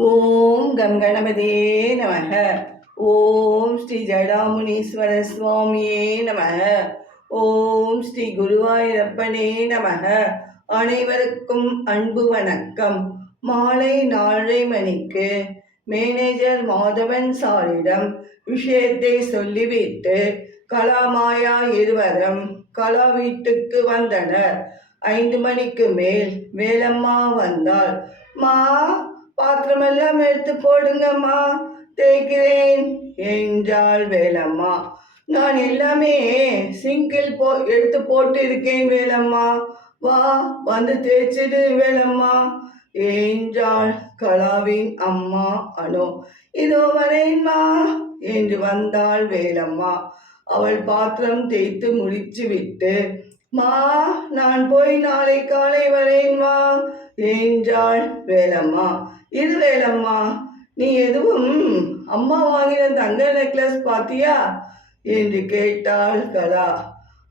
ஓம் come நமக. ஓம் ஸ்ரீ ஜடாமுனீஸ்வர சுவாமியே நமக. ஓம் ஸ்ரீ குருவாயூரப்பனே நமக. அனைவருக்கும் அன்பு வணக்கம். மாலை நாலரை மணிக்கு மேனேஜர் மாதவன் சாரிடம் விஷயத்தை சொல்லிவிட்டு கலாமாயா இருவரும் கலா வீட்டுக்கு வந்தனர். ஐந்து மணிக்கு மேல் வேலம்மா வந்தாள். மா பாத்திரமெல்லாம் எடுத்து போடுங்கம்மா. தேய்க்கிறேன். என்றாள் வேலம்மா. நான் எல்லாமே சிங்கிள் போ எடுத்து போட்டு இருக்கேன் வேலம்மா. வா வந்து தேய்ச்சிடு வேலம்மா. என்றாள் கலாவின் அம்மா அனு. இதோ வரேன்மா என்று வந்தாள் வேலம்மா. அவள் பாத்திரம் தேய்த்து முடிச்சு விட்டு மா நான் போய் நாளை காலை வரேன்மா என்றாள் வேலம்மா. இது வேலம்மா நீ எதுவும் அம்மா வாங்கின தங்க நெக்லஸ் பாத்தியா என்று கேட்டாள் கலா.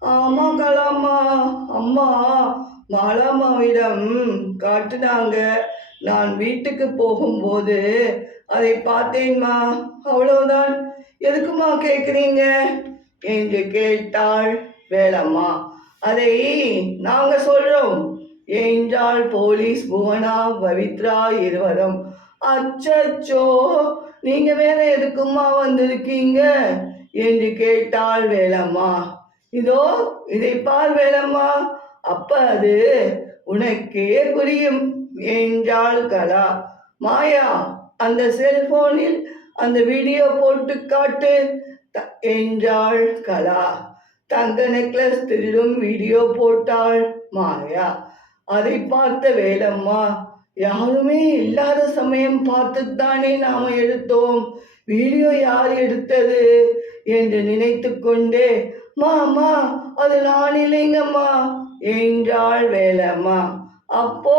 ஆமா கலாம்மா அம்மா மாலாமாவிடம் காட்டுனாங்க. நான் வீட்டுக்கு போகும்போது அதை பார்த்தேன்மா அவ்வளவுதான். எதுக்குமா கேட்குறீங்க என்று கேட்டாள் வேலம்மா. அதை நாங்க சொல்றோம். என்றால் போலீஸ் புவனா பவித்ரா இருவரும் அச்சச்சோ நீங்க வேற எதுக்குமா வந்திருக்கீங்க? என்று கேட்டாள் வேலம்மா. இதோ இதை பார் வேலம்மா அப்ப அது உனக்கே புரியும் என்றாள் கலா. மாயா அந்த செல்போனில் அந்த வீடியோ போட்டு காட்டு த- என்றாள் கலா. தங்க நெக்லஸ் திருடும் வீடியோ போட்டாள் மாயா. அதை பார்த்த வேலம்மா யாருமே இல்லாத சமயம் பார்த்துத்தானே நாம எடுத்தோம். வீடியோ யார் எடுத்தது? என்று நினைத்து கொண்டே மாமா அது நான் இல்லைங்கம்மா என்றாள் வேலம்மா. அப்போ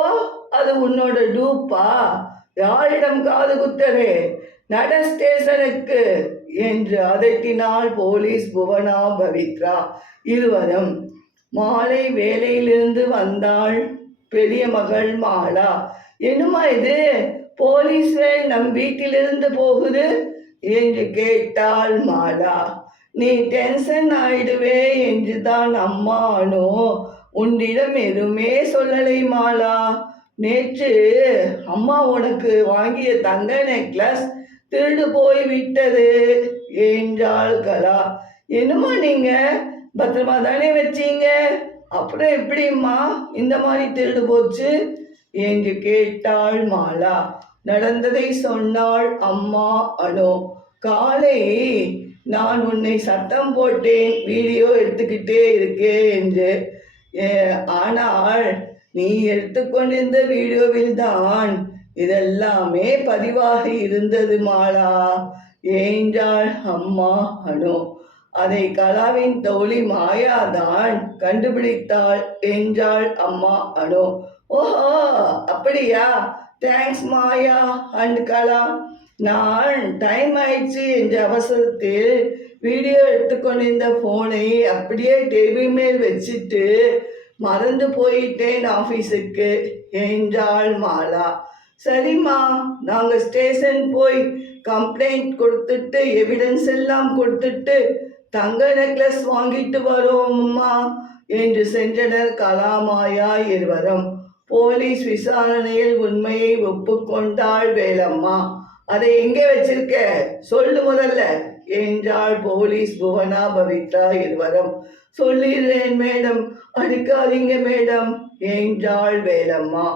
அது உன்னோட டூப்பா? யாரிடம் காது குத்தரே நட ஸ்டேஷனுக்கு என்று அதட்டினாள் போலீஸ் புவனா பவித்ரா இருவரும் மாலை வேலையிலிருந்து வந்தாள் பெரிய மகள் மாலா. என்னமா இது? போலீஸ் வேன் நம் வீட்டிலிருந்து போகுது? என்று கேட்டாள் மாலா. நீ டென்ஷன் ஆயிடுவே என்று தான் அம்மா அனு. உன்னிடம் எதுவுமே சொல்லலை மாலா. நேற்று அம்மா உனக்கு வாங்கிய தங்க நெக்லஸ் திருடு போய் விட்டது. என்றாள் கலா. என்னம்மா நீங்க? பத்திரமா தானே வச்சீங்க? அப்புறம் எப்படிம்மா இந்த மாதிரி திருடு போச்சு? என்று கேட்டாள் மாலா. நடந்ததை சொன்னாள் அம்மா அனு. காலை நான் உன்னை சத்தம் போட்டேன். வீடியோ எடுத்துக்கிட்டே இருக்கே என்று. ஏ, ஆனால் நீ எடுத்துக்கொண்டிருந்த வீடியோவில் தான் இதெல்லாமே பதிவாகி இருந்தது மாலா என்றாள் அம்மா அனு? அதை கலாவின் தோழி மாயாதான் கண்டுபிடித்தாள் என்றாள் அம்மா அனு. ஓஹோ அப்படியா? Thanks Maya and Kala. நான் டைம் ஆயிடுச்சு என்ற அவசரத்தில் வீடியோ எடுத்துக்கொண்டிருந்த ஃபோனை அப்படியே டேபிள் மேல் வச்சுட்டு மறந்து போயிட்டேன் ஆஃபீஸுக்கு என்றாள் மாலா. சரிம்மா நாங்கள் ஸ்டேஷன் போய் கம்ப்ளைண்ட் கொடுத்துட்டு எவிடன்ஸ் எல்லாம் கொடுத்துட்டு தங்க நெக்லஸ் வாங்கிட்டு வரோம்மா என்று சென்றனர் கலாமாயா இருவரும். போலீஸ் விசாரணையில் உண்மையை ஒப்புக்கொண்டாள் வேலம்மா. அதை எங்கே வச்சிருக்க? சொல்லு முதல்ல என்றாள் போலீஸ் புவனா பவித்ரா இருவரும். சொல்லிடுறேன் மேடம் அடிக்காதீங்க மேடம் என்றாள் வேலம்மா.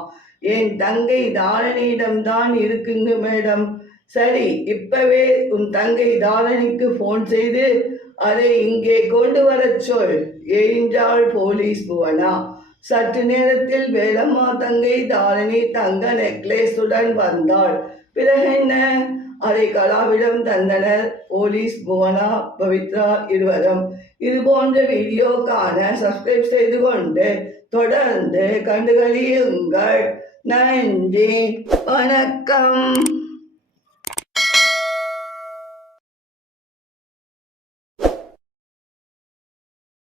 என் தங்கை தாரணியிடம்தான் இருக்குங்க மேடம். சரி இப்பவே உன் தங்கை தாரணிக்கு ஃபோன் செய்து அதை இங்கே கொண்டு வரச் சொல். என்றாள் போலீஸ் புவனா. சற்று நேரத்தில் வேலம்மா தங்கை தாரணி தங்க நெக்லேஸுடன் வந்தாள். பிறகு என்ன? அதை கலாவிடம் தந்தனர் போலீஸ் புவனா பவித்ரா இருவரும். இது போன்ற வீடியோக்கான சப்ஸ்கிரைப் செய்து கொண்டு தொடர்ந்து கண்டுகளியுங்கள். நன்றி வணக்கம்.